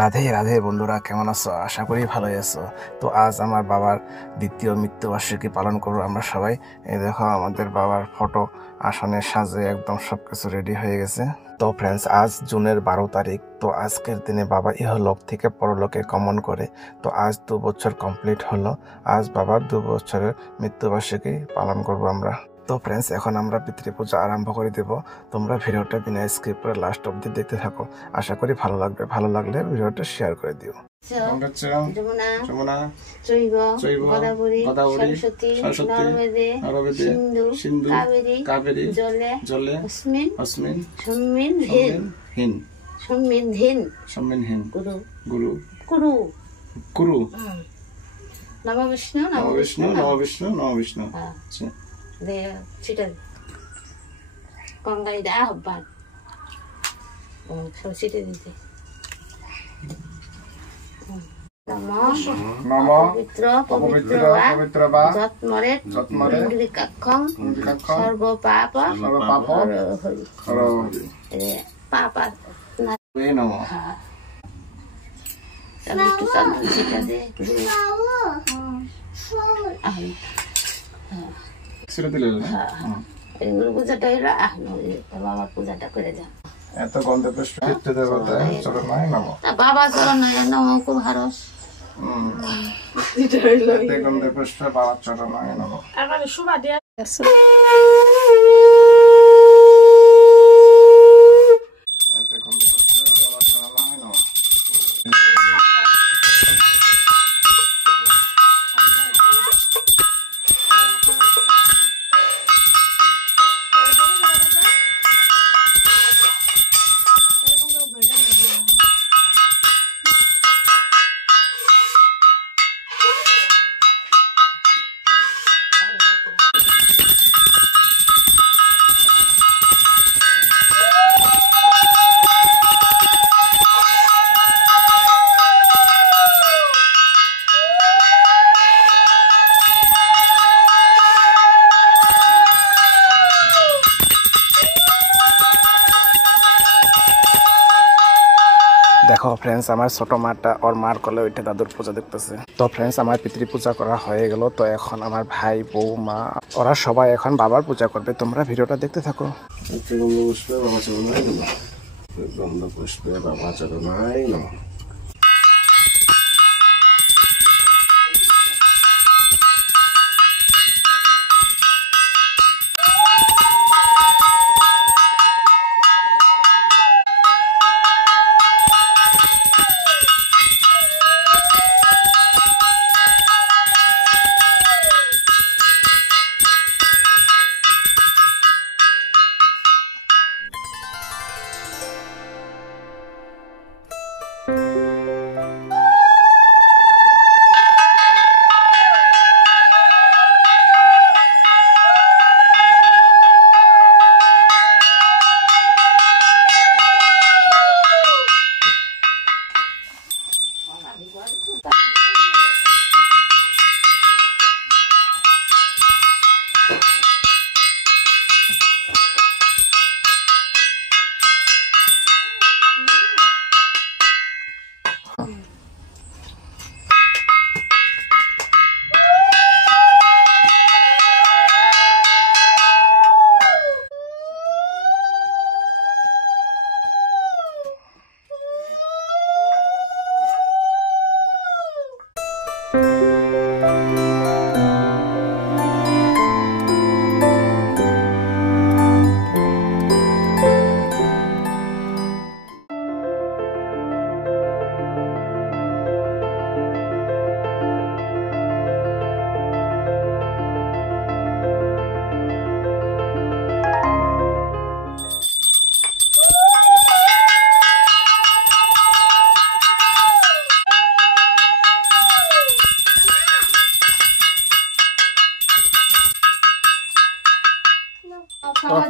রাধে রাধে বন্ধুরা, কেমন আছো? আশা করি ভালোই আছো। তো আজ আমার বাবার দ্বিতীয় মৃত্যুবার্ষিকী পালন করবো আমরা সবাই। এই দেখো আমাদের বাবার ফটো আসনে সাজে একদম সবকিছু রেডি হয়ে গেছে। তো ফ্রেন্ডস, আজ জুনের 12 তারিখ। তো আজকের দিনে বাবা ইহলোক থেকে পরলোকে গমন করে। তো আজ 2 বছর কমপ্লিট হলো। আজ বাবার 2 বছরের মৃত্যুবার্ষিকী পালন করব আমরা। তো ফ্রেন্ডস, এখন আমরা পিতৃপূজা আরম্ভ করে দেব। তোমরা ভিডিওটা বিনা স্কিপ করে লাস্ট অবধি দেখতে থাকো। আশা করি ভালো লাগবে। ভালো লাগলে ভিডিওটা শেয়ার করে দিও। যমুনা, জৈব, গোদাবরী, সরস্বতী, নর্মদে, সিন্ধু, কাবেরী, জলে, অস্মিন, সম্মিলহীন, কুরু, নম বিষ্ণু। গঙ্গায় দেয় আহ্বান সব ছিটে দিতে। নম পবিত্র বা যৎমরে কাক্ষং সর্ব পাপ পাপা নম। একটু চন্দন ছিটা দে। পূজাটা হইলো বাবার পূজাটা করে যান। এত গন্ধে পুষ্প চরণায় নম। বাবা চরণায় নম খুব হারস। গন্ধে পুষ্প বাবার চরণায় নম। দেখো ফ্রেন্ডস, আমার ছোট মাটা ওর মার কোলে ওইটা দাদুর পূজা দেখতেছে। তো ফ্রেন্ডস, আমার পিতৃ পূজা করা হয়ে গেল। তো এখন আমার ভাই, বউ, মা ওরা সবাই এখন বাবার পূজা করবে। তোমরা ভিডিওটা দেখতে থাকো। বাবা চরণায় নম।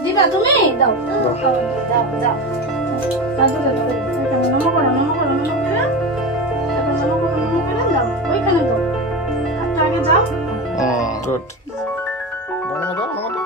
দিবা তুমি দাও দাও দাও দাও দাদু দাও এখানে নম করো নম করো নম করে এখন নম করে দাও ওইখানে দাও আর আগে যাও গুড নম দাও নম দাও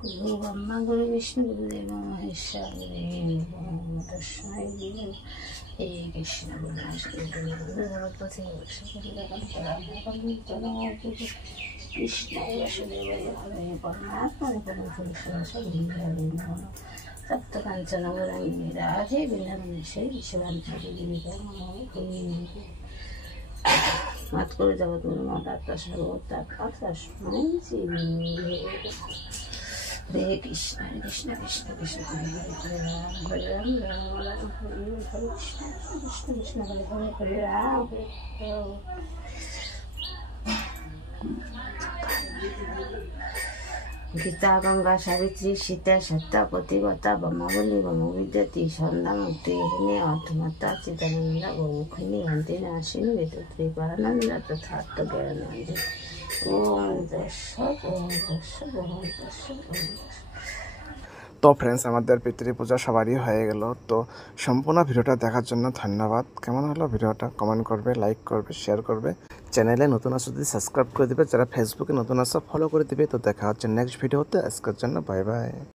গুরু ব্রহ্মা গুরু বিষ্ণু গুরুদেব মহেশ্বর তস্মৈ হে কৃষ্ণ জগৎপথে কৃষ্ণায় বাসুদেবায় হরে পরমাত্মনে পরমপুরুষোত্তম সপ্ত কাঞ্চন গৌরাঙ্গী রাধে বৃন্দাবনেশ্বরী বিশ্ববান্ধবী মাত করে জগৎগুরু মাতা সর্বত্র তস্মৈ শ্রী হরে কৃষ্ণ কৃষ্ণ কৃষ্ণ কৃষ্ণ হরে হরে হরে রাম রাম রাম হরে হরে কৃষ্ণ কৃষ্ণ কৃষ্ণ হরে হরে হরে রাম গীতা গঙ্গা সাবিত্রী সীতা সত্তা পতিগতা ব্রহ্মবলী ব্রহ্মবিদ্যাতি সন্ধ্যামূর্তি হিনী অর্থমত্তা চিদানন্দা গৌমুখিনী অন্তিনী আশ্বিনী বেতত্রী পরানন্দা তথার্থ জ্ঞানানন্দী ওম দর্শক ওম দর্শক ওম দর্শক ওম দর্শক। তো ফ্রেন্ডস, আমাদের পিতৃ পূজা সবারই হয়ে গেল। তো সম্পূর্ণ ভিডিওটা দেখার জন্য ধন্যবাদ। কেমন হলো ভিডিওটা কমেন্ট করবে, লাইক করবে, শেয়ার করবে। চ্যানেলে নতুন আসো যদি সাবস্ক্রাইব করে দিবে, যারা ফেসবুকে নতুন আসো ফলো করে দিবে। তো দেখা হচ্ছে নেক্সট ভিডিওতে। আজকের জন্য বাই বাই।